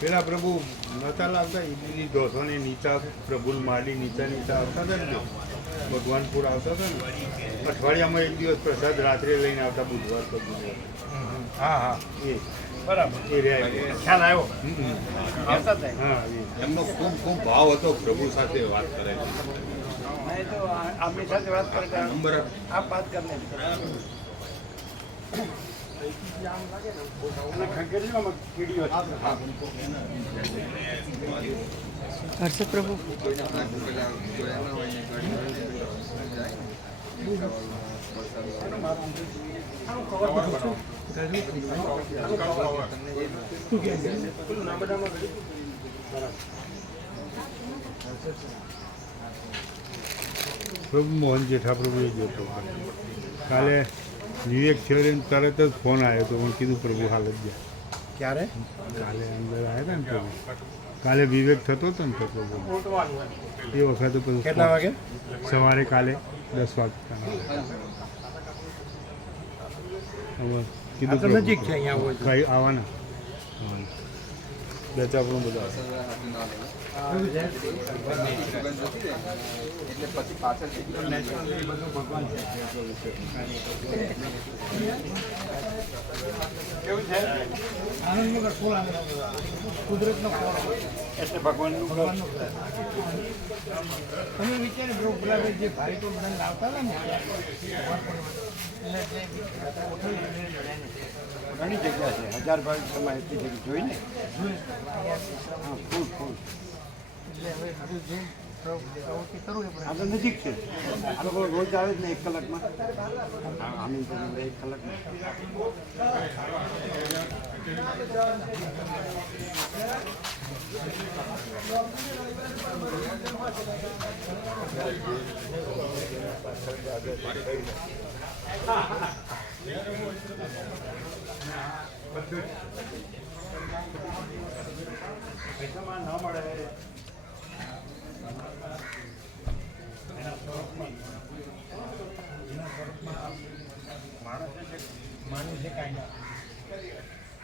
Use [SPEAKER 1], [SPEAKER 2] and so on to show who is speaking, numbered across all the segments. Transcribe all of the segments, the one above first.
[SPEAKER 1] પેલા પ્રભુ નતા લાવતા ઇડલી ઢોસો ને નીચા પ્રભુ માડી નીચા નીચા આવતા હતા ને ભગવાનપુર આવતા હતા ને. અઠવાડિયામાં એક દિવસ પ્રસાદ રાત્રે લઈને આવતા બુધવાર તો બુધવાર.
[SPEAKER 2] હા હા.
[SPEAKER 1] એ.
[SPEAKER 2] બરાબર.
[SPEAKER 1] એ રહ્યા
[SPEAKER 2] ખ્યાલ આવ્યો? આવતા
[SPEAKER 1] હા
[SPEAKER 3] એમનો ખૂબ ખૂબ ભાવ હતો પ્રભુ સાથે વાત કરે છે.
[SPEAKER 2] તો આ- સાથે વાત કરતા
[SPEAKER 3] નંબર
[SPEAKER 2] આપ. વાત કરને. અને ખંખેરીમાં કીડીઓ
[SPEAKER 4] હર્ષદ પ્રભુ.
[SPEAKER 1] પ્રભુ મોહન જેઠા પ્રભુ એ જોતો કાલે વિવેક છેડે તરત જ ફોન આવ્યો તો મને કીધું પ્રભુ હાલ જ જાય
[SPEAKER 2] ક્યારે?
[SPEAKER 1] કાલે અંદર આવ્યા હતા ને પ્રભુ. કાલે વિવેક થતો હતો ને થતો પ્રભુ એ વખતે પછી
[SPEAKER 2] કેટલા વાગે?
[SPEAKER 1] સવારે કાલે દસ
[SPEAKER 2] વાગે.
[SPEAKER 1] કીધું
[SPEAKER 2] નજીક છે અહીંયા
[SPEAKER 1] એટલે પછી દચાપણું બધા
[SPEAKER 2] કેવું છે આનંદ વગર ફૂલ કુદરતનો એટલે ભગવાનનું તમે વિચારી જો પેલા જે ભાઈ તો બધા લાવતા હતા ને? ઘણી જગ્યા છે. હજાર ભાઈ તમારે એટલી જગ્યા જોઈ ને? હા ફૂલ ફૂલ. આ તો નજીક છે. આ લોકો રોજ આવે જ ને એક કલાકમાં. આનંદ એક કલાકમાં. પૈસામાં ન મળે માણસ છે કાંઈ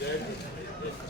[SPEAKER 2] dead.